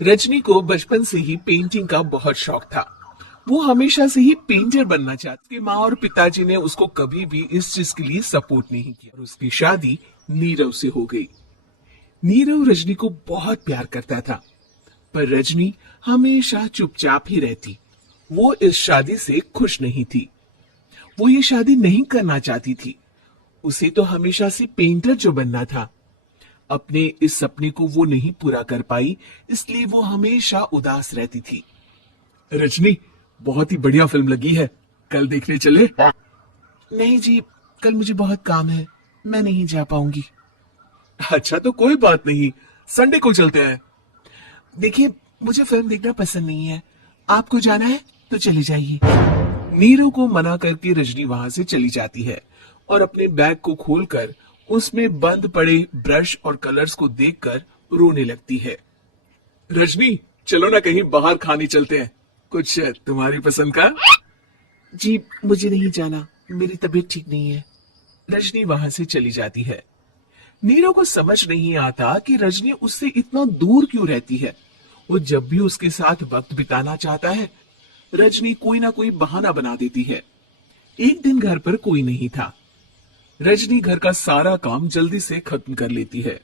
रजनी को बचपन से ही पेंटिंग का बहुत शौक था। वो हमेशा से ही पेंटर बनना चाहती। उसकी माँ और पिताजी ने उसको कभी भी इस चीज के लिए सपोर्ट नहीं किया और उसकी शादी नीरव से हो गई। नीरव रजनी को बहुत प्यार करता था, पर रजनी हमेशा चुपचाप ही रहती। वो इस शादी से खुश नहीं थी। वो ये शादी नहीं करना चाहती थी। उसे तो हमेशा से पेंटर जो बनना था। अपने इस सपने को वो नहीं पूरा कर पाई, इसलिए वो हमेशा उदास रहती थी। रजनी, बहुत ही बढ़िया फिल्म लगी है, कल देखने चले? नहीं जी, कल मुझे बहुत काम है, मैं नहीं जा पाऊंगी। अच्छा तो कोई बात नहीं, संडे को चलते हैं। देखिए, मुझे फिल्म देखना पसंद नहीं है, आपको जाना है तो चले जाइए। नीरू को मना करके रजनी वहां से चली जाती है और अपने बैग को खोलकर उसमें बंद पड़े ब्रश और कलर्स को देखकर रोने लगती है। रजनी, चलो ना कहीं बाहर खाने चलते हैं, कुछ तुम्हारी पसंद का। जी मुझे नहीं जाना, मेरी तबीयत ठीक नहीं है। रजनी वहां से चली जाती है। नीरव को समझ नहीं आता कि रजनी उससे इतना दूर क्यों रहती है। वो जब भी उसके साथ वक्त बिताना चाहता है, रजनी कोई ना कोई बहाना बना देती है। एक दिन घर पर कोई नहीं था। रजनी घर का सारा काम जल्दी से खत्म कर लेती है।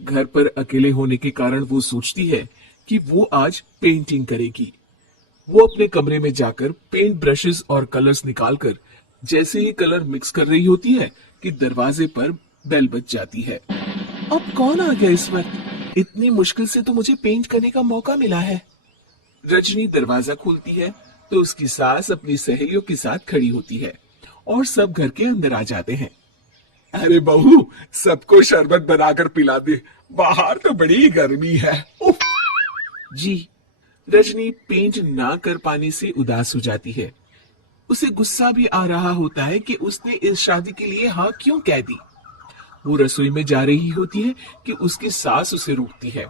घर पर अकेले होने के कारण वो सोचती है कि वो आज पेंटिंग करेगी। वो अपने कमरे में जाकर पेंट ब्रशेस और कलर्स निकालकर जैसे ही कलर मिक्स कर रही होती है कि दरवाजे पर बेल बज जाती है। अब कौन आ गया इस वक्त? इतनी मुश्किल से तो मुझे पेंट करने का मौका मिला है। रजनी दरवाजा खोलती है तो उसकी सास अपनी सहेलियों के साथ खड़ी होती है और सब घर के अंदर आ जाते हैं। अरे बहू, सबको शरबत बनाकर पिला दे, बाहर तो बड़ी गर्मी है। उफ। जी। रजनी पेंट ना कर पाने से उदास हो जाती है। उसे गुस्सा भी आ रहा होता है कि उसने इस शादी के लिए हाँ क्यों कह दी। वो रसोई में जा रही होती है कि उसकी सास उसे रोकती है।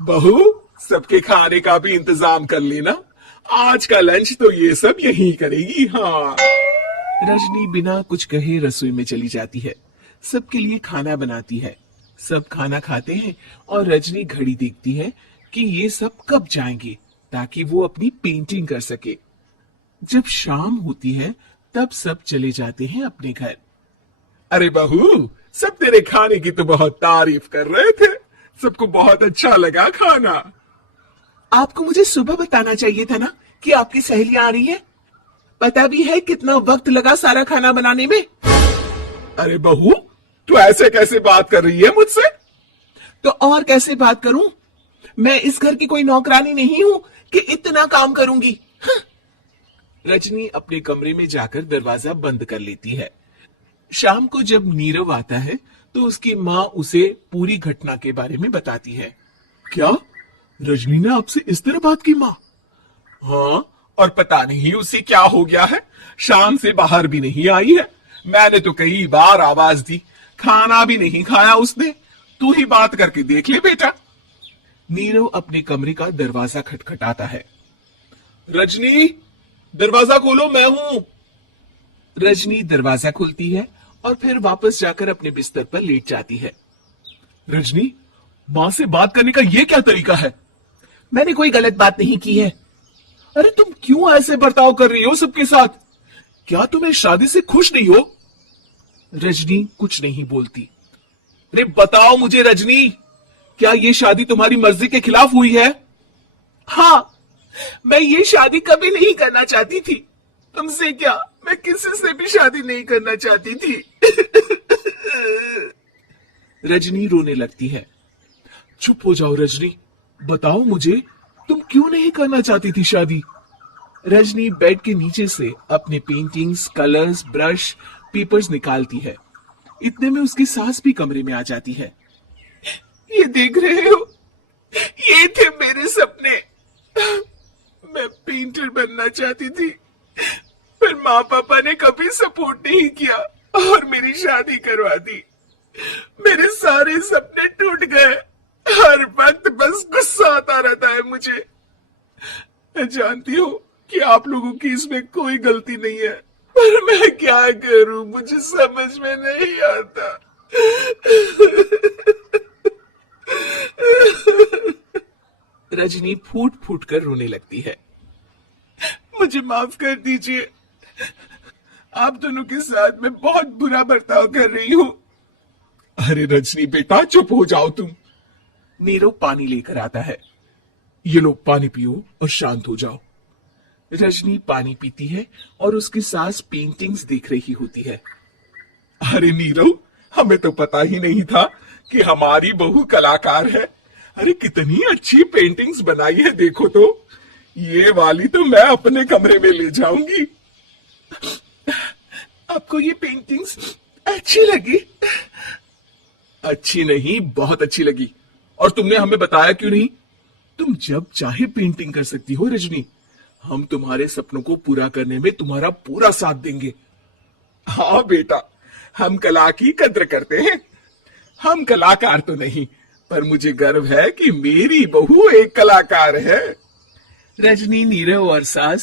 बहू, सबके खाने का भी इंतजाम कर लेना, आज का लंच तो ये सब यही करेगी। हाँ। रजनी बिना कुछ कहे रसोई में चली जाती है। सबके लिए खाना बनाती है। सब खाना खाते हैं और रजनी घड़ी देखती है कि ये सब कब जाएंगे ताकि वो अपनी पेंटिंग कर सके। जब शाम होती है तब सब चले जाते हैं अपने घर। अरे बहू, सब तेरे खाने की तो बहुत तारीफ कर रहे थे, सबको बहुत अच्छा लगा खाना। आपको मुझे सुबह बताना चाहिए था ना कि आपकी सहेलियां आ रही है। पता भी है कितना वक्त लगा सारा खाना बनाने में। अरे बहू, तू ऐसे कैसे बात कर रही है मुझसे? तो और कैसे बात करूं? मैं इस घर की कोई नौकरानी नहीं हूं कि इतना काम करूंगी। हाँ। रजनी अपने कमरे में जाकर दरवाजा बंद कर लेती है। शाम को जब नीरव आता है तो उसकी माँ उसे पूरी घटना के बारे में बताती है। क्या रजनी ने आपसे इस तरह बात की माँ? हाँ, और पता नहीं उसे क्या हो गया है, शाम से बाहर भी नहीं आई है। मैंने तो कई बार आवाज दी, खाना भी नहीं खाया उसने। तू ही बात करके देख ले बेटा। नीरव अपने कमरे का दरवाजा खटखटाता है। रजनी, दरवाजा खोलो, मैं हूं। रजनी दरवाजा खोलती है और फिर वापस जाकर अपने बिस्तर पर लेट जाती है। रजनी, माँ से बात करने का ये क्या तरीका है? मैंने कोई गलत बात नहीं की है। अरे तुम क्यों ऐसे बर्ताव कर रही हो सबके साथ? क्या तुम इस शादी से खुश नहीं हो? रजनी कुछ नहीं बोलती। अरे बताओ मुझे रजनी, क्या ये शादी तुम्हारी मर्जी के खिलाफ हुई है? हाँ, मैं ये शादी कभी नहीं करना चाहती थी। तुमसे क्या, मैं किसी से भी शादी नहीं करना चाहती थी। रजनी रोने लगती है। चुप हो जाओ रजनी, बताओ मुझे, तुम क्यों नहीं करना चाहती थी शादी? रजनी बेड के नीचे से अपने पेंटिंग्स, कलर्स, ब्रश, पेपर्स निकालती है। इतने में उसकी सास भी कमरे में आ जाती है। ये देख रहे हो, ये थे मेरे सपने। मैं पेंटर बनना चाहती थी, पर माँ पापा ने कभी सपोर्ट नहीं किया और मेरी शादी करवा दी। मेरे सारे सपने टूट गए। हर वक्त बस गुस्सा आता रहता है मुझे। मैं जानती हूँ कि आप लोगों की इसमें कोई गलती नहीं है, पर मैं क्या करूं, मुझे समझ में नहीं आता। रजनी फूट फूट कर रोने लगती है। मुझे माफ कर दीजिए, आप दोनों के साथ मैं बहुत बुरा बर्ताव कर रही हूं। अरे रजनी बेटा, चुप हो जाओ तुम। नीरव पानी लेकर आता है। ये लो पानी पियो और शांत हो जाओ। रजनी पानी पीती है और उसकी सास पेंटिंग्स देख रही होती है। अरे नीरव, हमें तो पता ही नहीं था कि हमारी बहू कलाकार है। अरे कितनी अच्छी पेंटिंग्स बनाई है, देखो तो। ये वाली तो मैं अपने कमरे में ले जाऊंगी। आपको ये पेंटिंग्स अच्छी लगी? अच्छी नहीं, बहुत अच्छी लगी। और तुमने हमें बताया क्यों नहीं? तुम जब चाहे पेंटिंग कर सकती हो रजनी। हम तुम्हारे सपनों को पूरा करने में तुम्हारा पूरा साथ देंगे। हाँ बेटा, हम कला की कद्र करते हैं। हम कलाकार तो नहीं, पर मुझे गर्व है कि मेरी बहू एक कलाकार है। रजनी, नीरव और सास